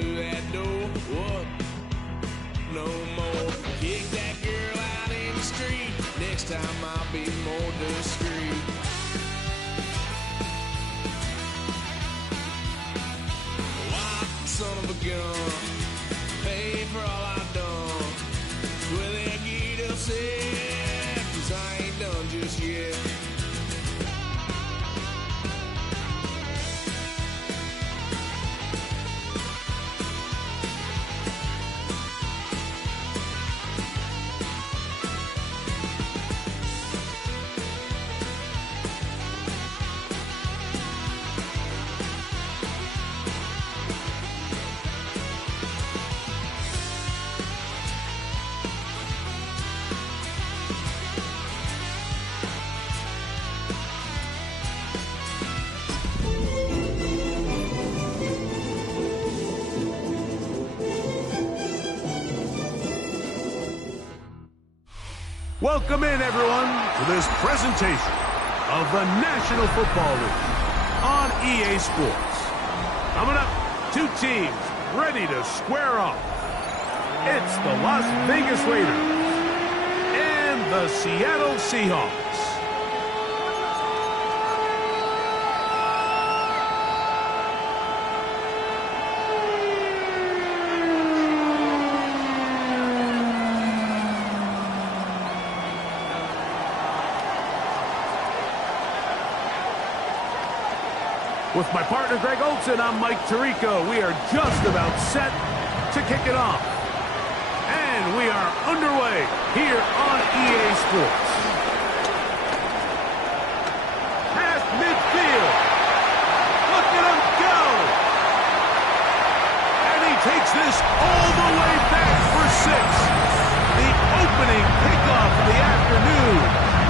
through that door. What? No more. Kick that girl out in the street. Next time I'll be more discreet. Wild son of a gun. Pay for all I've done. Well, they'll get upset, 'cause I ain't done just yet. Welcome in, everyone, to this presentation of the National Football League on EA Sports. Coming up, two teams ready to square off. It's the Las Vegas Raiders and the Seattle Seahawks. With my partner, Greg Olson, I'm Mike Tirico. We are just about set to kick it off. And we are underway here on EA Sports. Past midfield. Look at him go. And he takes this all the way back for 6. The opening kickoff of the afternoon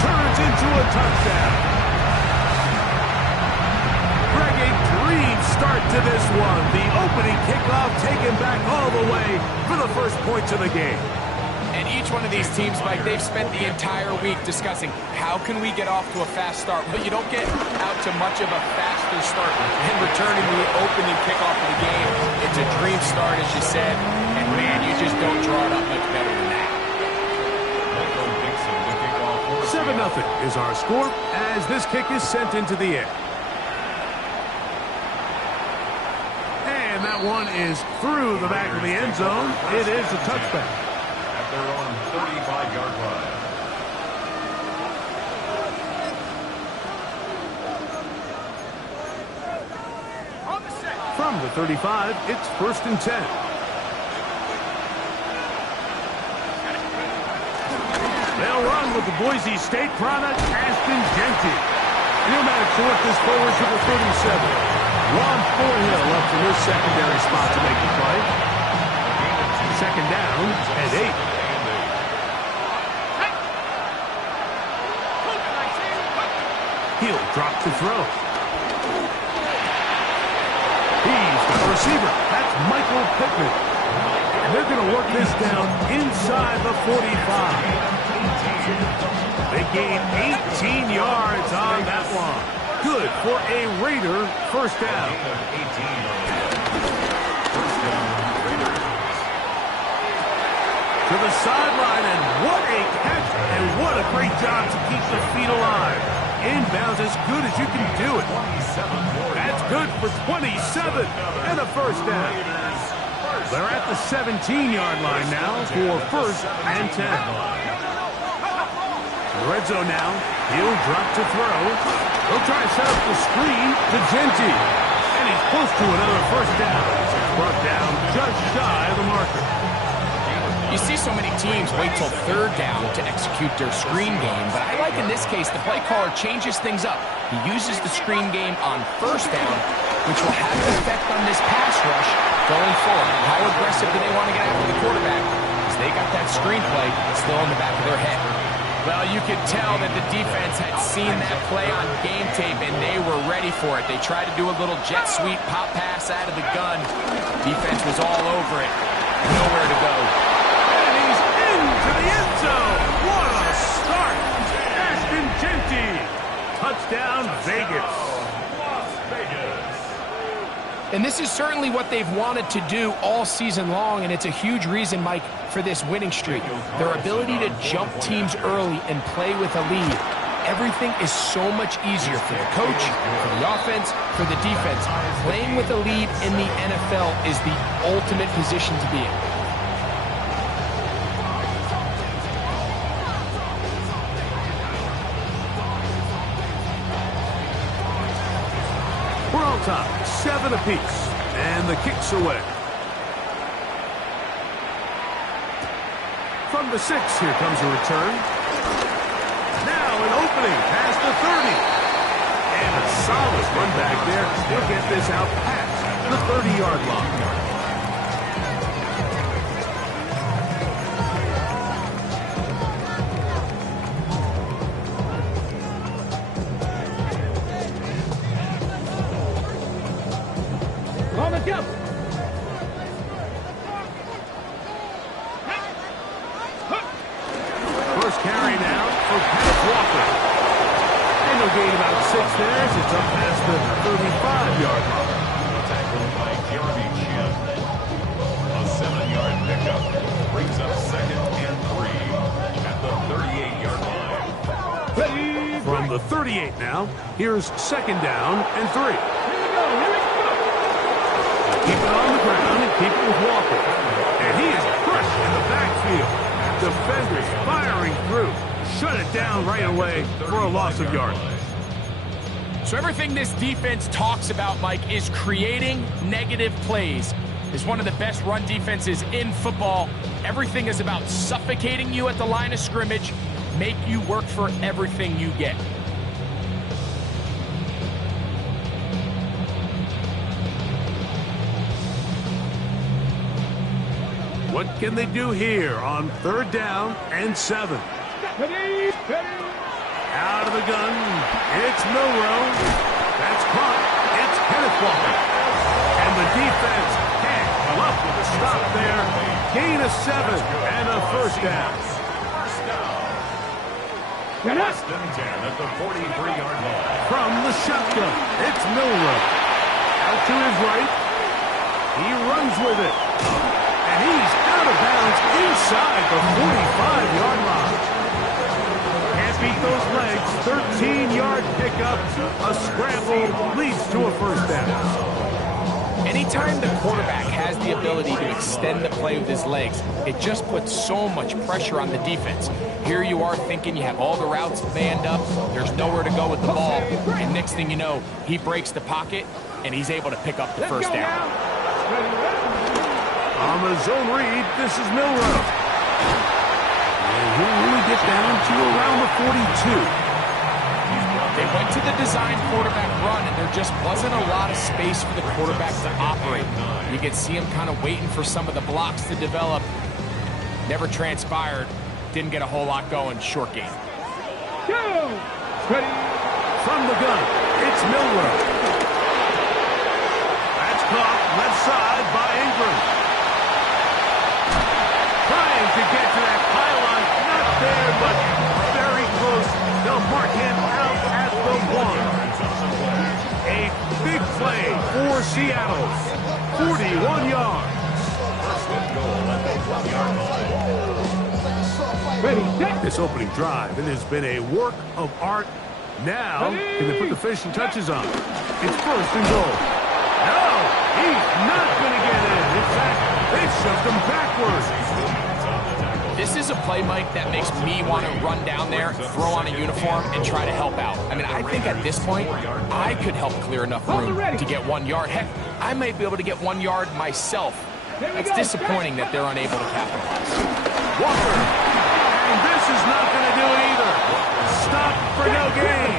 turns into a touchdown. Start to this one. The opening kickoff taken back all the way for the first points of the game. And each one of these teams, Mike, they've spent the entire week discussing how can we get off to a fast start, but you don't get out to much of a faster start than returning the opening kickoff of the game. It's a dream start, as you said, and man, you just don't draw it up much better than that. 7-0 is our score as this kick is sent into the air. That one is through the back of the end zone. It is a touchback. At their own 35-yard line. From the 35, it's 1st and 10. They'll run with the Boise State product, Ashton Jeanty. Pneumatic to work this forward to the 37. Ron Thornhill up from his secondary spot to make the play. Second down and 8. He'll drop to throw. He's got a receiver. That's Michael Pittman. And they're going to work this down inside the 45. They gain 18 yards on that one. Good for a Raider first down. To the sideline, and what a catch, and what a great job to keep the feet alive. Inbounds as good as you can do it. That's good for 27 and a first down. They're at the 17-yard line now for 1st and 10. Red zone now. He'll drop to throw. He'll try to set up the screen to Jeanty. And he's close to another first down. Brought down just shy of the marker. You see so many teams wait till 3rd down to execute their screen game, but I like in this case the play caller changes things up. He uses the screen game on 1st down, which will have an effect on this pass rush going forward. How aggressive do they want to get after the quarterback? Because they got that screen play still in the back of their head. Well, you could tell that the defense had seen that play on game tape, and they were ready for it. They tried to do a little jet sweep pop pass out of the gun. Defense was all over it. Nowhere to go. And he's into the end zone. What a start. Ashton Jeanty. Touchdown, Vegas. Las Vegas. And this is certainly what they've wanted to do all season long, and it's a huge reason, Mike, for this winning streak. Their ability to jump teams early and play with a lead. Everything is so much easier for the coach, for the offense, for the defense. Playing with a lead in the NFL is the ultimate position to be in. We're on top, 7 apiece, and the kick's away. From the 6, here comes a return. Now an opening past the 30. And a solid run back there. He'll get this out past the 30-yard line. First carry now for Kenneth Walker. And he'll gain about 6 there as it's up past the 35-yard line. Tackled by Jeremy Chinn. A 7-yard pickup brings up 2nd and 3 at the 38-yard line. From the 38 now, here's 2nd down and 3. Keep it on the ground and keep it with Walker. And he is crushed in the backfield. Defenders firing through. Shut it down right away for a loss of yardage. So everything this defense talks about, Mike, is creating negative plays. It's one of the best run defenses in football. Everything is about suffocating you at the line of scrimmage, make you work for everything you get. What can they do here on 3rd down and 7? Out of the gun, it's Milroe. That's caught. It's Kenneth Walker. And the defense can't come up with a stop there. Gain of 7 and a 1st down. Less than 10 at the 43-yard line. From the shotgun, it's Milroe. Out to his right. He runs with it. And he's out of bounds inside the 45-yard line. Can't beat those legs. 13-yard pickup. A scramble leads to a 1st down. Anytime the quarterback has the ability to extend the play with his legs, it just puts so much pressure on the defense. Here you are thinking you have all the routes manned up, there's nowhere to go with the ball, and next thing you know, he breaks the pocket, and he's able to pick up the 1st down. On the zone read, this is Milroe. And he'll really get down to around the 42. They went to the design quarterback run, and there just wasn't a lot of space for the quarterback to operate. You could see him kind of waiting for some of the blocks to develop. Never transpired. Didn't get a whole lot going. Short game. From the gun, it's Milroe. That's caught left side by Ingram. Trying to get to that pylon. Not there, but very close. They'll mark him out at the 1. A big play for Seattle. 41 yards. This opening drive, it has been a work of art. Now, can they put the finishing touches on? It's 1st and goal. No, he's not going to get in. In fact, they shoved him backwards. This is a play, Mike, that makes me want to run down there, throw on a uniform, and try to help out. I mean, I think at this point, I could help clear enough room to get 1 yard. Heck, I might be able to get 1 yard myself. It's disappointing that they're unable to capitalize. Walker, and this is not going to do it either. Stop for no gain.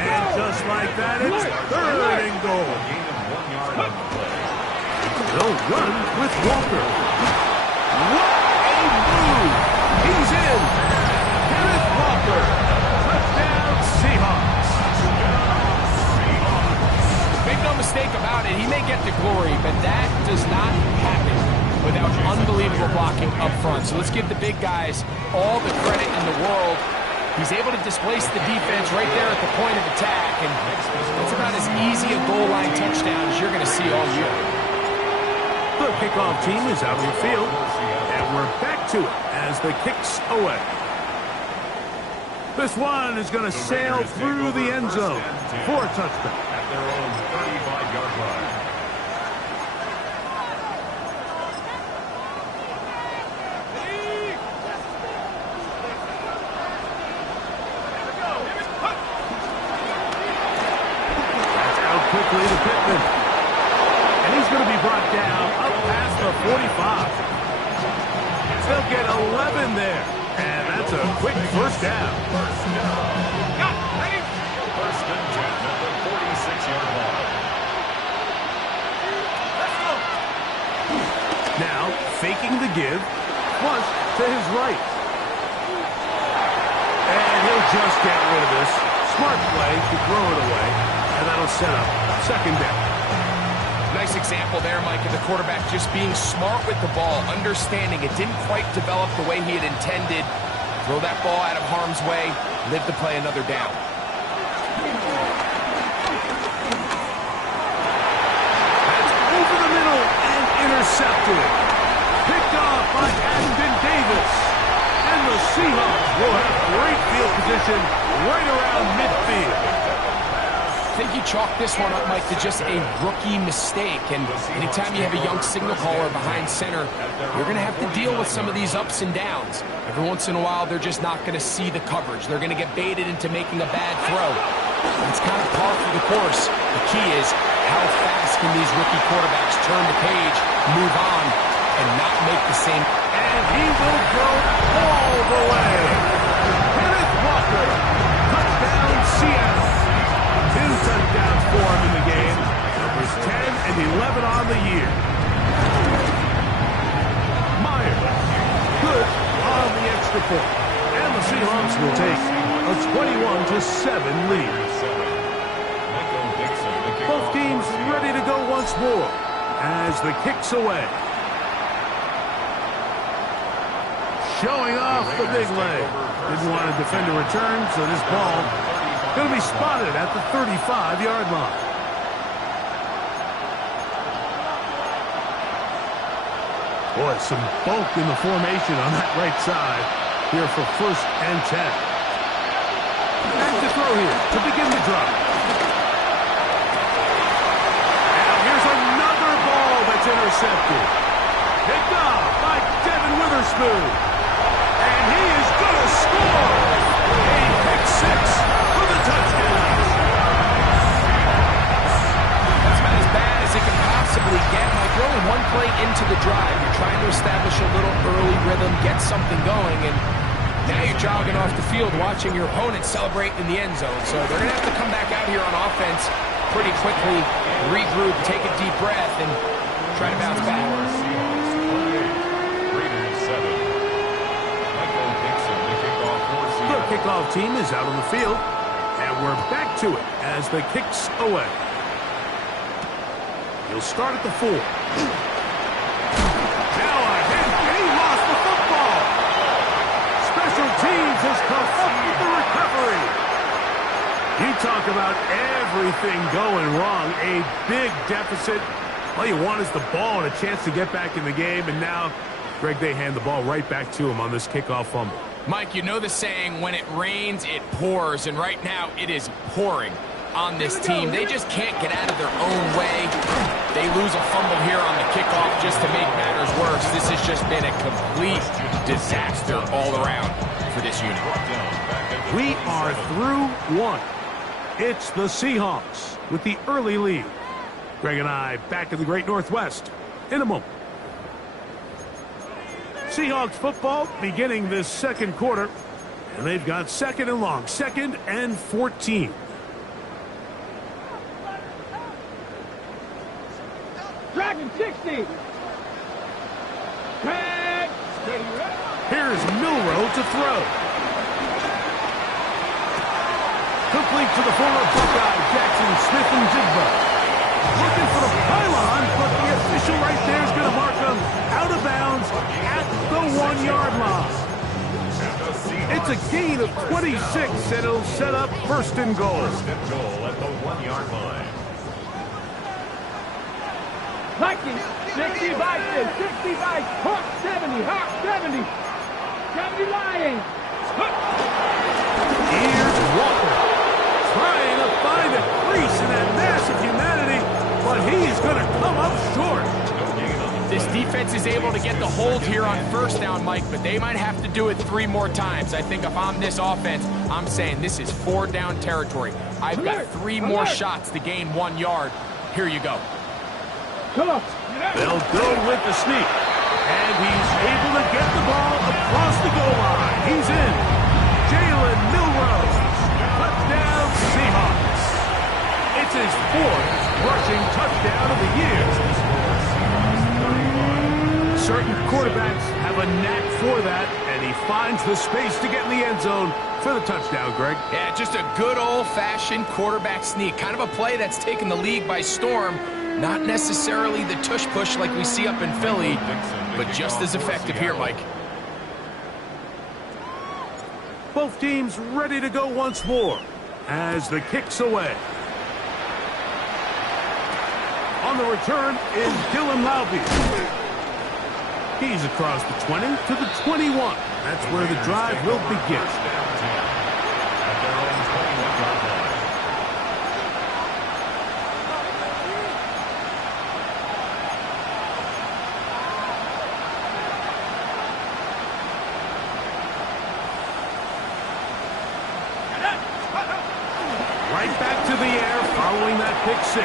And just like that, it's 3rd and goal. They'll run with Walker. What a move! He's in. Kenneth Walker. Touchdown, Seahawks. Make no mistake about it, he may get the glory, but that does not happen without unbelievable blocking up front. So let's give the big guys all the credit in the world. He's able to displace the defense right there at the point of attack, and that's about as easy a goal line touchdown as you're going to see all year. The kickoff team is out on the field, and we're back to it as the kick's away. This one is going to sail through the end zone for a touchdown. At their own 35-yard line. Quickly to Pittman. And he's going to be brought down up past the 45. They'll get 11 there. And that's a quick first down. First and 10 at the 46-yard line. Now, faking the give, flush to his right. And he'll just get rid of this. Smart play to throw it away. And that'll set up second down. Nice example there, Mike, of the quarterback just being smart with the ball, understanding it didn't quite develop the way he had intended. Throw that ball out of harm's way, live to play another down. That's over the middle and intercepted. Picked off by Ashton Davis. And the Seahawks will have great field position right around midfield. I think you chalk this one up, Mike, to just a rookie mistake. And anytime you have a young signal caller behind center, you're going to have to deal with some of these ups and downs. Every once in a while, they're just not going to see the coverage. They're going to get baited into making a bad throw. It's kind of par for the course. The key is how fast can these rookie quarterbacks turn the page, move on, and not make the same. And he will go all the way. Kenneth Walker, touchdown Seattle. 2 touchdowns for him in the game. Numbers 10 and 11 on the year. Meyer, good on the extra point. And the Seahawks will take a 21-7 lead. Both teams ready to go once more as the kick's away. Showing off the big leg. Didn't want to defend a return, so this ball going to be spotted at the 35-yard line. Boy, some bulk in the formation on that right side here for first and 10. Back to throw here to begin the drive. Now here's another ball that's intercepted. Picked off by Devin Witherspoon. And he is going to score. A pick six. Touchdown. That's about as bad as it can possibly get. Like, you're only one play into the drive. You're trying to establish a little early rhythm, get something going, and now you're jogging off the field watching your opponent celebrate in the end zone. So they're going to have to come back out here on offense pretty quickly, regroup, take a deep breath, and try to bounce back. The kickoff team is out on the field. And we're back to it as the kick's away. He'll start at the 4. Now he lost the football. Special teams has come up with the recovery. You talk about everything going wrong. A big deficit. All you want is the ball and a chance to get back in the game. And now, Greg, they hand the ball right back to him on this kickoff fumble. Mike, you know the saying, when it rains, it pours, and right now it is pouring on this team. They just can't get out of their own way. They lose a fumble here on the kickoff just to make matters worse. This has just been a complete disaster all around for this unit. We are through one. It's the Seahawks with the early lead. Greg and I back in the Great Northwest in a moment. Seahawks football beginning this second quarter, and they've got second and long, 2nd and 14. Dragon 60. Drag. Here's Milroe to throw. Complete to the former Buckeye, Jackson Smith-Njigba. Looking for the pylon, but the official right there is going to mark him out of bounds at the 1-yard line. It's a a gain of 26, and it'll set up first and goal. First and goal at the 1-yard line. Vikings, 60 Vikings, 60 Vikings, Hawk 70, Hawk 70. 70 Lions. Here's Walker, trying to find a crease in that mass of humanity, but he's going to come up short. This defense is able to get the hold here on first down, Mike, but they might have to do it 3 more times. I think if I'm this offense, I'm saying this is 4-down territory. I've got 3 more shots to gain 1 yard. Here you go. Come on. They'll go with the sneak, and he's able to get the ball across the goal line. He's in. Jalen Milroe, touchdown Seahawks. It's his 4th rushing touchdown of the year. Certain quarterbacks have a knack for that, and he finds the space to get in the end zone for the touchdown, Greg. Yeah, just a good old-fashioned quarterback sneak. Kind of a play that's taken the league by storm. Not necessarily the tush-push like we see up in Philly, but just as effective here, Mike. Both teams ready to go once more as the kick's away. On the return is Dylan Laube. He's across the 20 to the 21. That's where the drive will begin. Right back to the air following that pick 6.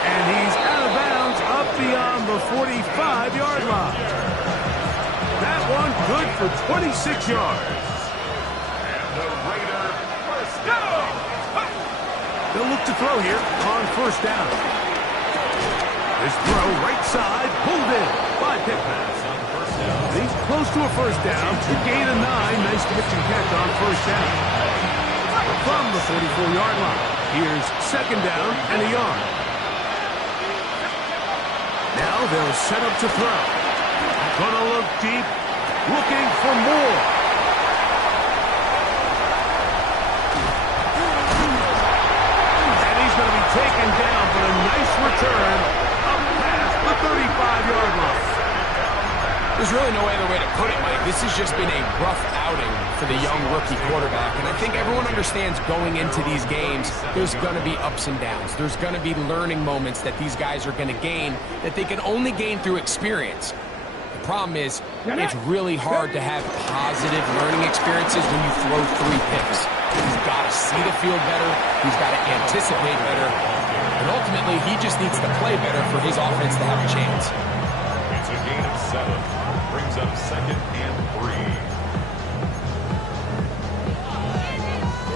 And he's out of bounds up beyond the 45-yard line. That one good for 26 yards. And the Raider first down. They'll look to throw here on first down. This throw right side pulled in by Pittman. He's close to a first down. The gain of 9. Nice pitch and catch on first down. From the 44-yard line. Here's second down and a yard. Now they'll set up to throw. Gonna look deep, looking for more. And he's going to be taken down for a nice return up past the 35-yard line. There's really no other way to put it, Mike. This has just been a rough outing for the young rookie quarterback. And I think everyone understands going into these games, there's going to be ups and downs. There's going to be learning moments that these guys are going to gain that they can only gain through experience. The problem is, it's really hard to have positive learning experiences when you throw 3 picks. He's got to see the field better. He's got to anticipate better. And ultimately, he just needs to play better for his offense to have a chance. It's a gain of 7. Brings up second and 3.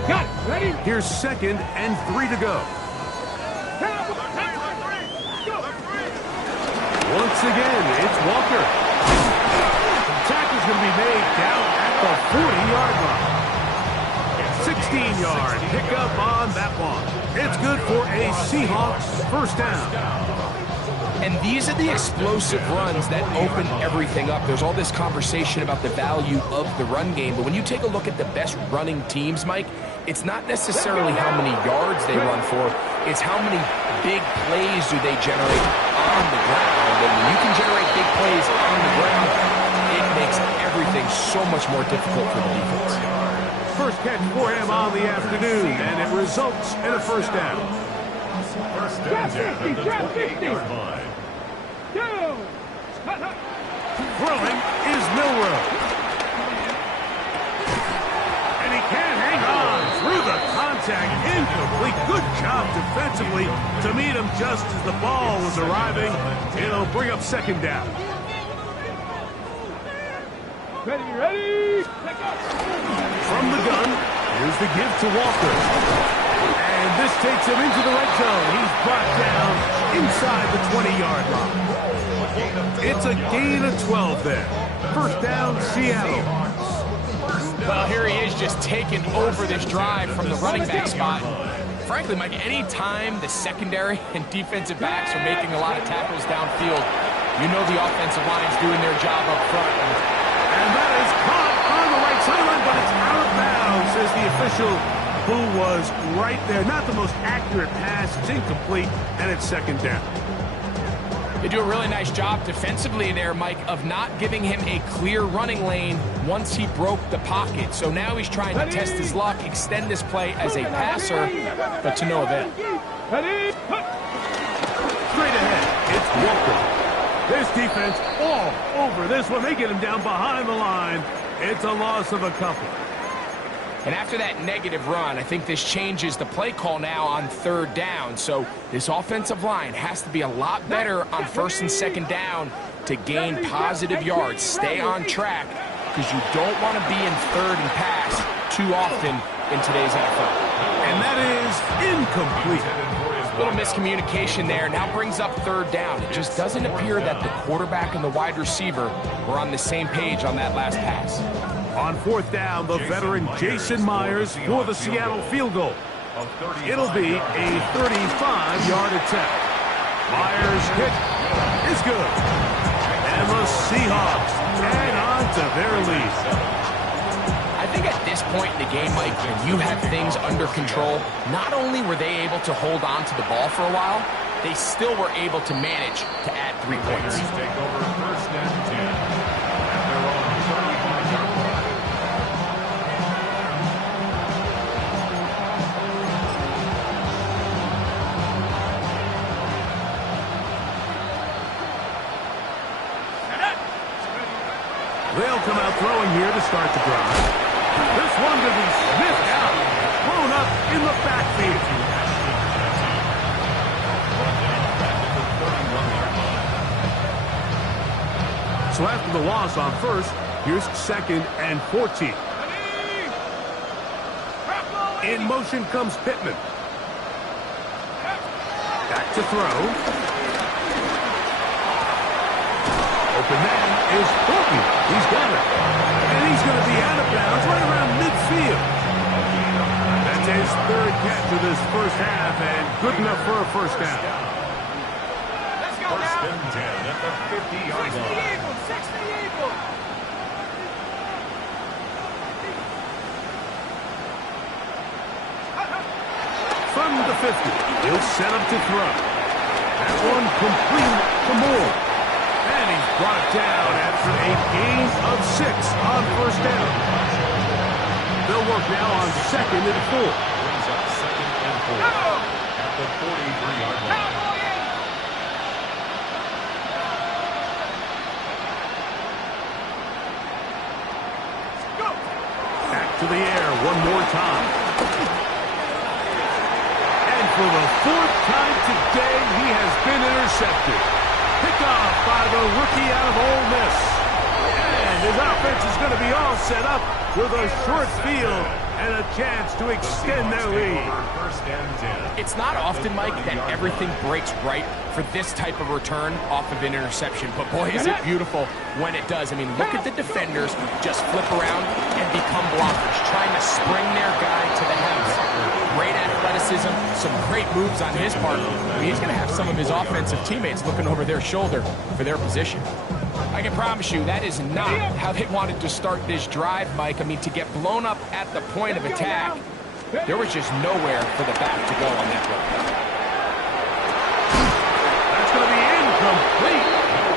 Got it. Ready? Here's second and 3 to go. Once again, it's Walker. The tackle's going to be made down at the 40-yard line. 16-yard pickup on that one. It's good for a Seahawks first down. And these are the explosive runs that open everything up. There's all this conversation about the value of the run game, but when you take a look at the best running teams, Mike, it's not necessarily how many yards they run for, it's how many big plays do they generate on the ground. And when you can generate big plays on the ground, it makes everything so much more difficult for the defense. First catch for him on the afternoon, and it results in a first down. First and 10 at the 28-yard line. Throwing is Milroe. And he can't hang on through the contact. Incomplete. Good job defensively to meet him just as the ball was arriving. It'll bring up second down. Ready? From the gun, here's the give to Walker. And this takes him into the red zone. He's brought down inside the 20-yard line. It's a gain of 12 there. First down, Seattle. Well, here he is just taking over this drive from the running back spot. frankly, Mike, any time the secondary and defensive backs are making a lot of tackles downfield, you know the offensive line's doing their job up front. And that is caught on the right sideline, but it's out of bounds, says the official, who was right there. Not the most accurate pass. It's incomplete, and it's second down. They do a really nice job defensively there, Mike, of not giving him a clear running lane once he broke the pocket. So now he's trying to test his luck, extend this play as a passer, but to no avail. Straight ahead, it's Walker. This defense all over this one. They get him down behind the line. It's a loss of a couple. And after that negative run, I think this changes the play call now on third down. So this offensive line has to be a lot better on first and second down to gain positive yards. Stay on track, because you don't want to be in third and pass too often in today's NFL. And that is incomplete. A little miscommunication there. Now brings up third down. It just doesn't appear that the quarterback and the wide receiver were on the same page on that last pass. On fourth down, the veteran Jason Myers for the Seattle field goal. It'll be a 35-yard attempt. Myers' hit is good. And the Seahawks hang on to their lead. I think at this point in the game, Mike, when you have things under control, not only were they able to hold on to the ball for a while, they still were able to manage to add 3 points. Take over first and 10. And they're on the 35-yard line. They'll come out throwing here to start the drive. This one to be sniffed out, thrown up in the backfield. So after the loss on first, here's second and 14. In motion comes Pittman. Back to throw. Open man is Horton. He's got it. And he's going to be out of bounds right around midfield. That's his third catch of this first half, and good enough for a first down. Let's go First now. and 10 at the 50-yard line. 60 Eagles. From the 50, he'll set up to throw. That one complete to Moore. And he's brought down after a gain of 6 on first down. They'll work now on second and 4. Brings up second and 4 at the 43-yard line. Back to the air one more time. And for the fourth time today, he has been intercepted. Picked off by the rookie out of Ole Miss. And his offense is going to be all set up with a short field and a chance to extend their lead. First and 10. It's not often, Mike, that everything breaks right for this type of return off of an interception. But boy, is it beautiful when it does. I mean, look at the defenders just flip around and become blockers, trying to spring their guy to the house. Great athleticism, some great moves on his part. I mean, he's going to have some of his offensive teammates looking over their shoulder for their position. I can promise you that is not how they wanted to start this drive, Mike. I mean, to get blown up at the point of attack, there was just nowhere for the back to go on that run. That's going to be incomplete.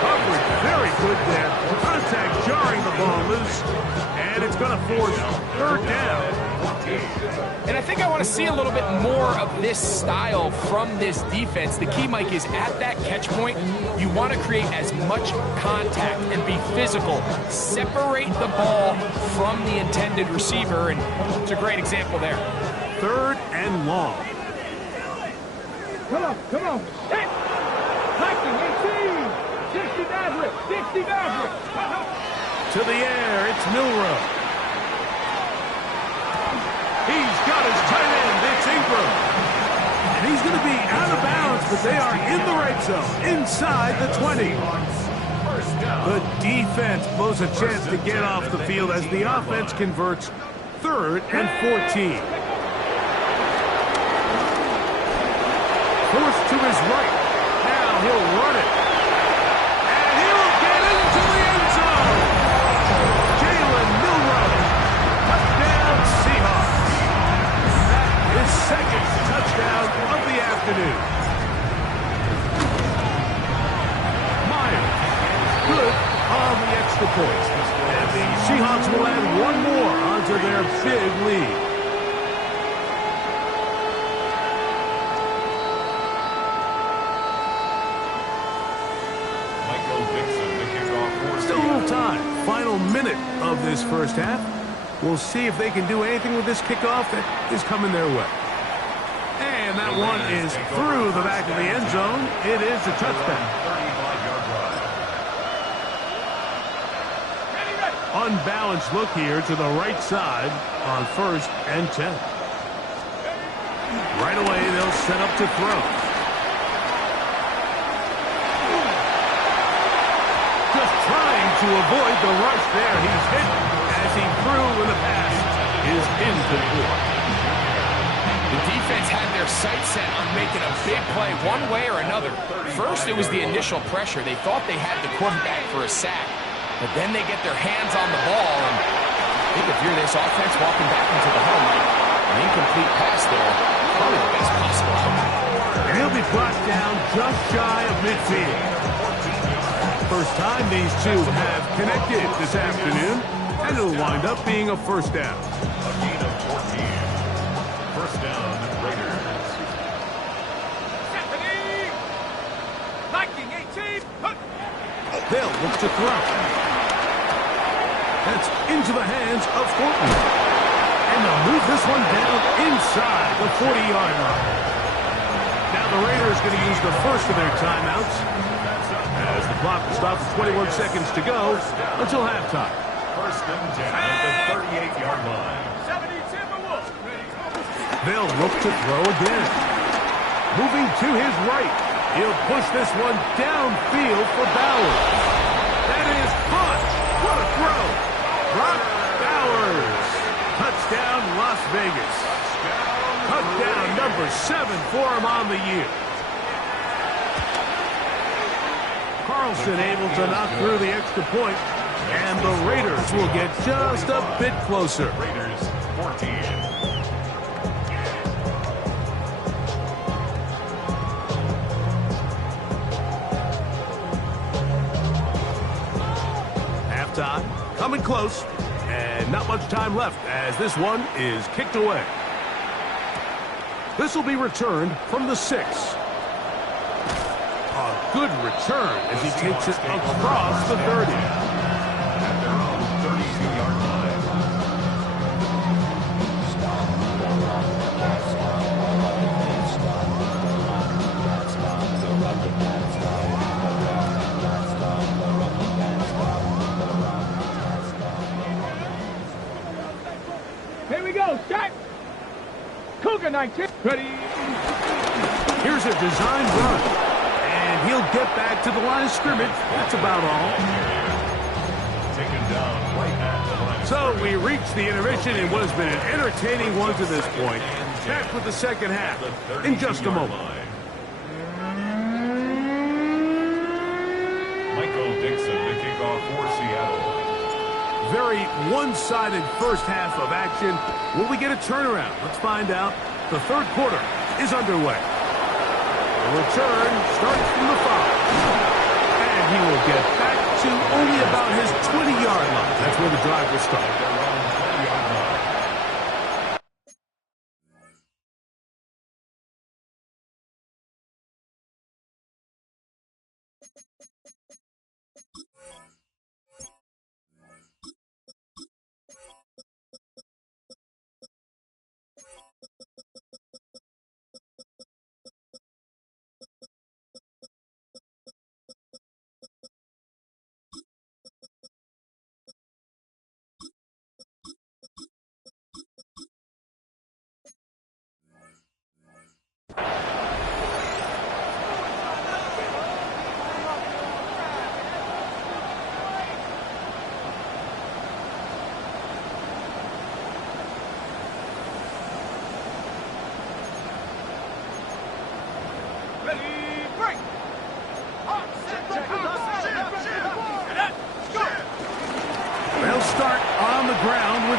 Coverage very good there. Contact jarring the ball loose. And it's going to force third down. And I think I want to see a little bit more of this style from this defense. The key, Mike, is at that catch point, you want to create as much contact and be physical. Separate the ball from the intended receiver, and it's a great example there. Third and long. Come on, come on. Hit. Hiking, 18. 60 Maverick, 60 Maverick. To the air, it's Milrow. He's got his tight end, it's Ingram. And he's going to be out of bounds, but they are in the right zone, inside the 20. The defense blows a chance to get off the field as the offense converts third and 14. his right. Now he'll run it. And he'll get into the end zone. Jalen Milroe. Touchdown, Seahawks. That is second touchdown of the afternoon. Myers. Good on the extra point. And the Seahawks will add one more onto their big lead. Still a little time. Final minute of this first half. We'll see if they can do anything with this kickoff that is coming their way. And that one is through the back of the end zone. It is a touchdown. Unbalanced look here to the right side on 1st and 10. Right away, they'll set up to throw. Just trying to avoid the rush there. He's hit as he threw and the pass is incomplete. The defense had their sights set on making a big play one way or another. First, it was the initial pressure. They thought they had the quarterback for a sack. But then they get their hands on the ball, and I think if you're this offense walking back into the home, an incomplete pass there, probably the best possible outcome. And he'll be brought down just shy of midfield. First time these two have connected this afternoon, and it'll wind up being a first down. A gain of 14. First down, Raiders. Stephanie! Viking 18! They'll look to throw. That's into the hands of Thornton. And they'll move this one down inside the 40-yard line. Now the Raiders going to use the first of their timeouts as the clock stops at 21 seconds to go until halftime. First and 10 at the 38-yard line. 70 Timberwolves. They'll look to throw again. Moving to his right. He'll push this one downfield for Bowers. That is caught. What a throw. Brock Bowers. Touchdown, Las Vegas. Touchdown number 7 for him on the year. Carlson able to knock through the extra point, and the Raiders will get just a bit closer. Raiders 14. Coming close, and not much time left as this one is kicked away. This will be returned from the 6. A good return as he takes it across the 30. At their own 32-yard line. Here we go, start. Cougar 19. Ready. Here's a designed run, and he'll get back to the line of scrimmage. That's about all. Taken down right at the line. So we reach the intermission in what has been an entertaining one to this point. Back with the second half in just a moment. Michael Dixon to kick off for Seattle. Very one-sided first half of action. Will we get a turnaround? Let's find out. The third quarter is underway. The return starts from the 5. And he will get back to only about his 20-yard line. That's where the drive will start.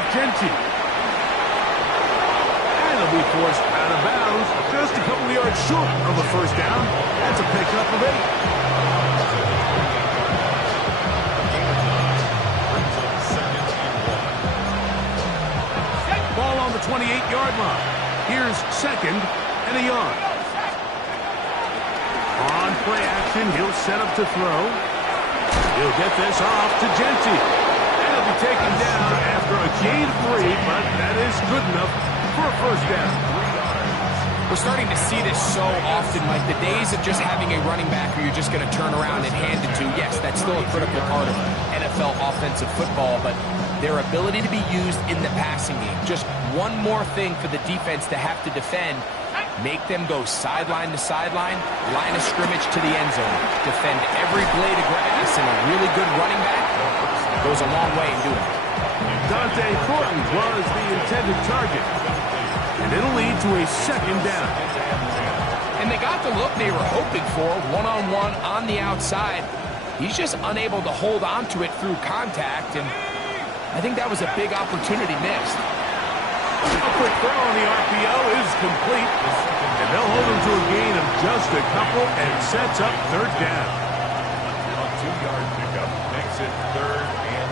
Genty. And he'll be forced out of bounds, just a couple yards short of a first down. That's a pickup of 8. Ball on the 28-yard line. Here's 2nd and a yard. On play action, he'll set up to throw. He'll get this off to Genty. And he'll be taken down after a gain of 3, but that is good enough for a first down. We're starting to see this so often, Mike. The days of just having a running back who you're just going to turn around and hand it to, yes, that's still a critical part of NFL offensive football, but their ability to be used in the passing game. Just one more thing for the defense to have to defend. Make them go sideline to sideline, line of scrimmage to the end zone. Defend every blade of grass, and a really good running back goes a long way in doing it. Dante Thornton was the intended target, and it'll lead to a 2nd down. And they got the look they were hoping for, one-on-one on the outside. He's just unable to hold on to it through contact, and I think that was a big opportunity missed. A quick throw on the RPO is complete, and they'll hold him to a gain of just a couple and sets up 3rd down. A 2-yard pickup makes it 3rd and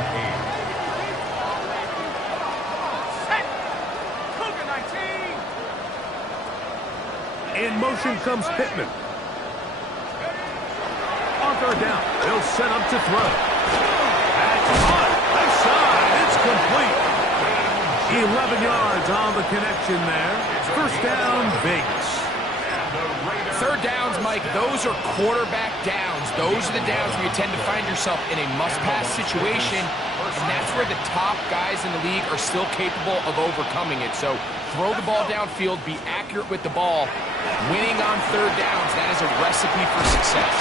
8. In motion comes Pittman. On 3rd down, they'll set up to throw. That's caught. Left side, it's complete. 11 yards on the connection there. First down, Vegas. 3rd downs, Mike, those are quarterback downs. Those are the downs where you tend to find yourself in a must-pass situation, and that's where the top guys in the league are still capable of overcoming it. So throw the ball downfield, be accurate with the ball. Winning on 3rd downs, that is a recipe for success.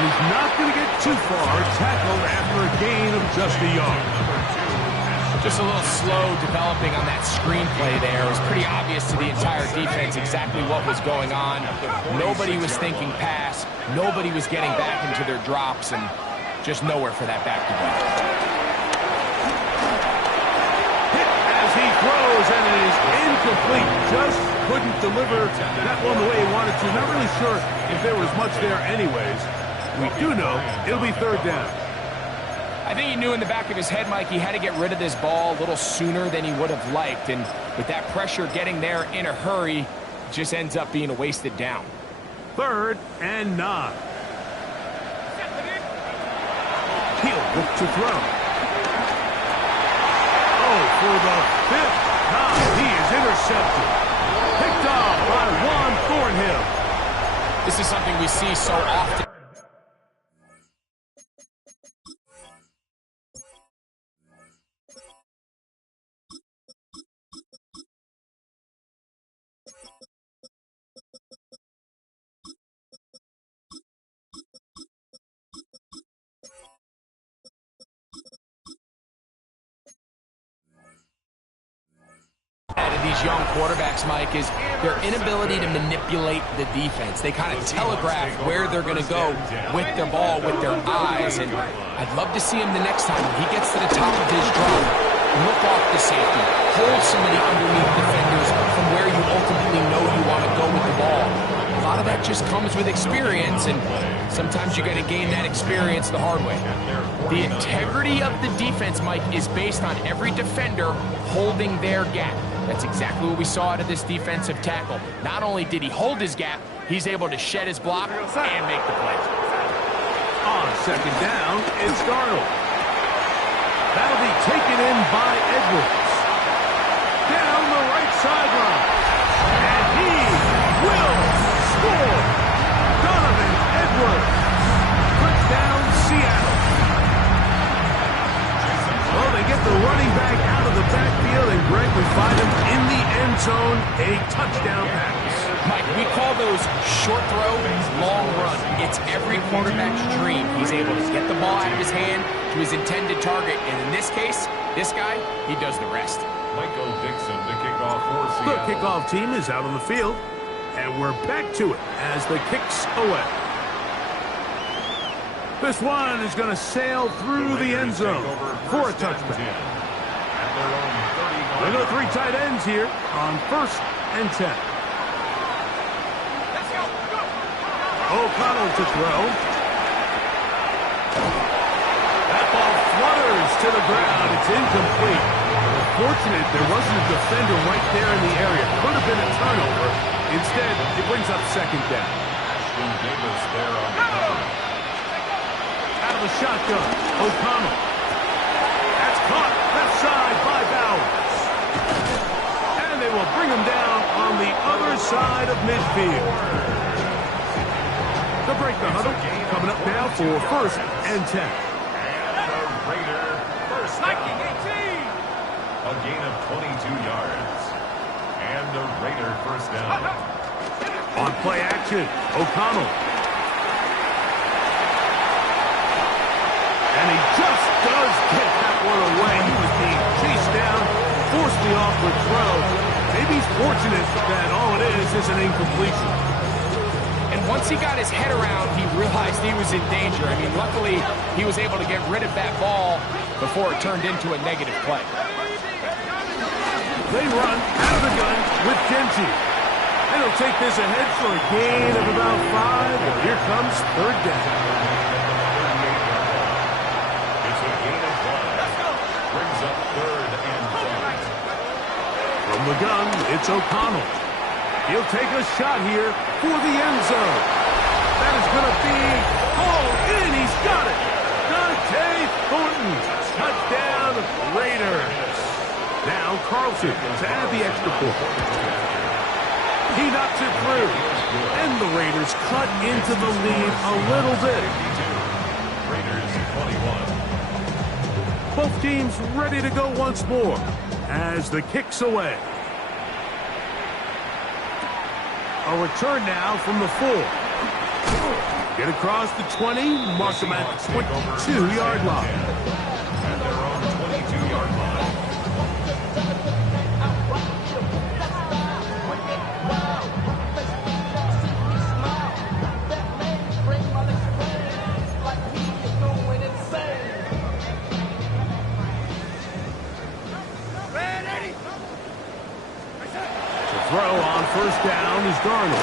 And he's not going to get too far, tackled after a gain of just a yard. Just a little slow developing on that screenplay there. It was pretty obvious to the entire defense exactly what was going on. Nobody was thinking pass. Nobody was getting back into their drops, and just nowhere for that back to go. Hit as he throws, and it is incomplete. Just couldn't deliver that one the way he wanted to. Not really sure if there was much there anyways. We do know it'll be 3rd down. I think he knew in the back of his head, Mike, he had to get rid of this ball a little sooner than he would have liked. And with that pressure getting there in a hurry, it just ends up being a wasted down. 3rd and 9. He'll look to throw. Oh, for the 5th time, he is intercepted. Picked off by Juan Thornhill. This is something we see so often. These young quarterbacks, Mike, is their inability to manipulate the defense. They kind of telegraph where they're going to go with their ball, with their eyes, and I'd love to see him the next time when he gets to the top of his drop. Look off the safety. Hold somebody underneath defenders from where you ultimately know you want to go with the ball. A lot of that just comes with experience, and sometimes you got to gain that experience the hard way. The integrity of the defense, Mike, is based on every defender holding their gap. That's exactly what we saw out of this defensive tackle. Not only did he hold his gap, he's able to shed his block and make the play. On 2nd down, it's Darnold. That'll be taken in by Edwards. Down the right sideline. And he will score. Donovan Edwards. Touchdown, Seattle. Well, they get the running back out of the backfield, and Greg, we find him in the end zone, a touchdown pass. Mike, we call those short throw, long run. It's every quarterback's dream. He's able to get the ball out of his hand to his intended target, and in this case, this guy, he does the rest. Michael Dixon to kick off for Seattle. The kickoff team is out on the field, and we're back to it as the kick's away. This one is going to sail through the end zone for a touchback. At their own 30. They go 3 tight ends here on 1st and 10. O'Connell to throw. That ball flutters to the ground. It's incomplete. Fortunate there wasn't a defender right there in the area. Could have been a turnover. Instead, it brings up 2nd down. Ashton Davis there on the cover. Out of the shotgun, O'Connell. That's caught left side by Bowers. And they will bring him down on the other side of midfield. To break the huddle, coming up now for 1st and 10. And the Raider first down. A gain of 22 yards. And the Raider first down. On play action, O'Connell. And he just does get that one away. He was being chased down, forced the awkward throw. Maybe he's fortunate that all it is an incompletion. And once he got his head around, he realized he was in danger. I mean, luckily, he was able to get rid of that ball before it turned into a negative play. They run out of the gun with Genji. And he'll take this ahead for a gain of about 5. And here comes 3rd down. It's a gain of 1. Brings up 3rd and 5. From the gun, it's O'Connell. He'll take a shot here for the end zone. That is going to be hauled in. He's got it. Dante Thornton. Touchdown, Raiders. Now Carlson to add the extra point. He knocks it through. And the Raiders cut into the lead a little bit. Raiders 21. Both teams ready to go once more as the kick's away. A return now from the 4. Get across the 20, mark them at the 22-yard line. At their own 22-yard line. Throw on 1st down is Darnold.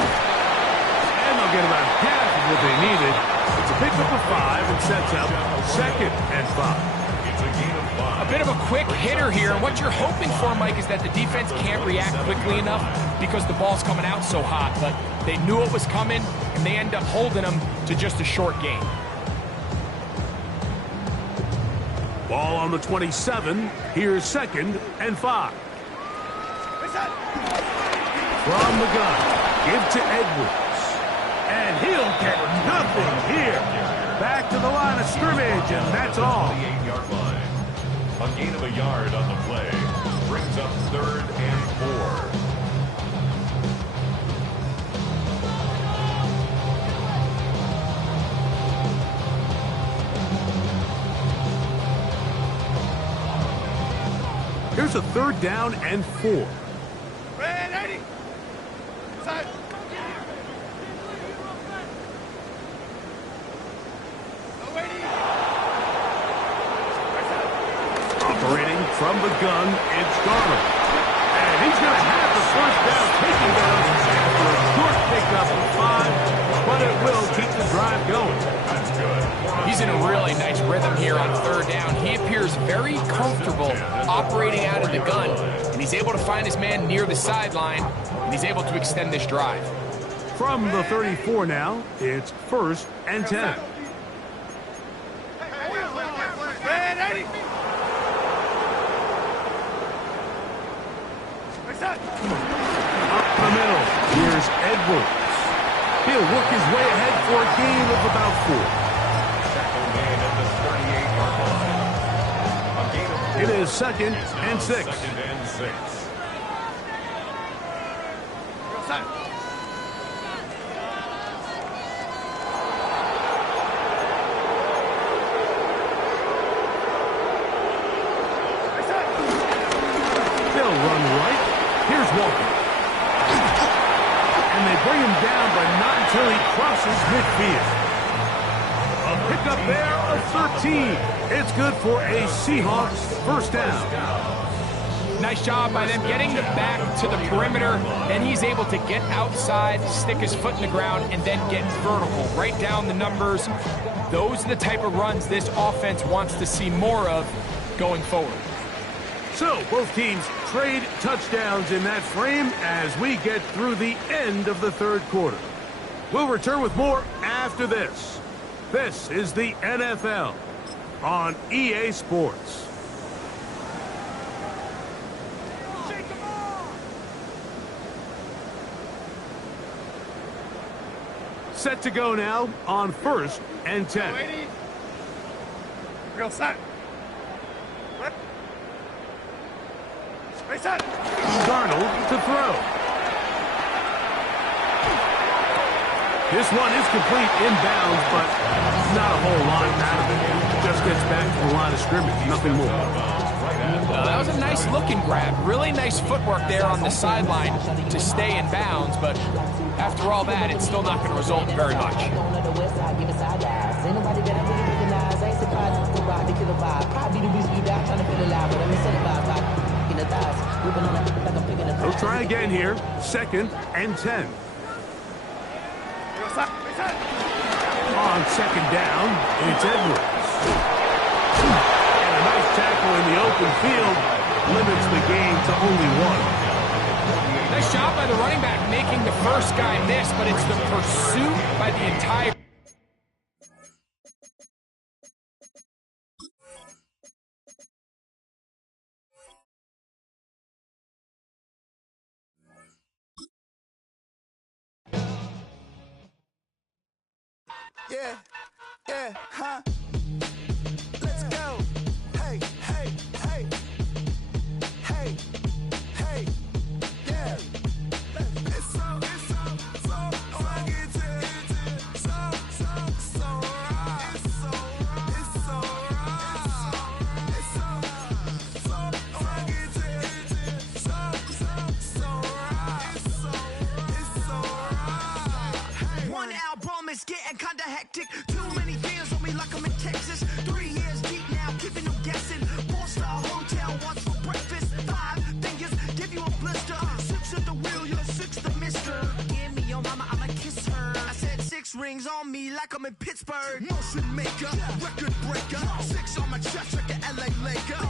And they'll get about half of what they needed. It's a pickup of 5 and sets up 2nd and 5. It's a gain of 5. A bit of a quick hitter here. And what you're hoping for, Mike, is that the defense can't react quickly enough because the ball's coming out so hot. But they knew it was coming, and they end up holding them to just a short gain. Ball on the 27. Here's 2nd and 5. From the gun, give to Edwards. And he'll get nothing here. Back to the line of scrimmage, and that's all. 28-yard line. A gain of a yard on the play. Brings up 3rd and 4. Here's a 3rd down and 4. Operating from the gun, it's Darnold. And he's going to have the 1st down taken down after a short pickup of 5, but it will keep the drive going. That's good. He's in a really nice rhythm here on 3rd down. He appears very comfortable operating out of the gun, and he's able to find his man near the sideline, and he's able to extend this drive. From the 34 now, it's 1st and 10. Up the middle, here's Edwards. He'll work his way ahead for a gain of about 4. Tackle made at the 38-yard line. A gain of 4. It is 2nd and 6. 2nd and 6. They'll run right. Here's Walker. And they bring him down, but not until he crosses midfield. A pickup there of 13. It's good for a Seahawks 1st down. Nice job by them getting the back to the perimeter. Then he's able to get outside, stick his foot in the ground, and then get vertical. Right down the numbers. Those are the type of runs this offense wants to see more of going forward. So, both teams trade touchdowns in that frame as we get through the end of the third quarter. We'll return with more after this. This is the NFL on EA Sports. Set to go now on 1st and 10. Real set. Flip. Space set. Darnold to throw. This one is complete inbounds, but not a whole lot out of it. Just gets back to the line of scrimmage, nothing more. That was a nice looking grab. Really nice footwork there on the sideline to stay in bounds, but after all that, it's still not going to result in very much. They'll try again here. 2nd and 10. On 2nd down, it's Edwards. And a nice tackle in the open field limits the game to only 1. Nice job by the running back making the first guy miss, but it's the pursuit by the entire... Yeah, huh? Let's go. Hey, hey, hey. Hey, hey, yeah. It's so fucking so right. It's so right. It's so right. It's so fucking It's so right. One album is getting kinda hectic. Too many fans on me like I'm in Texas. 3 years deep now, keeping them guessing. 4-star hotel, once for breakfast. 5 fingers, give you a blister. 6 at the wheel, you're 6 the mister. Give me your mama, I'ma kiss her. I said 6 rings on me like I'm in Pittsburgh. Motion maker, record breaker. 6 on my chest like an LA Laker.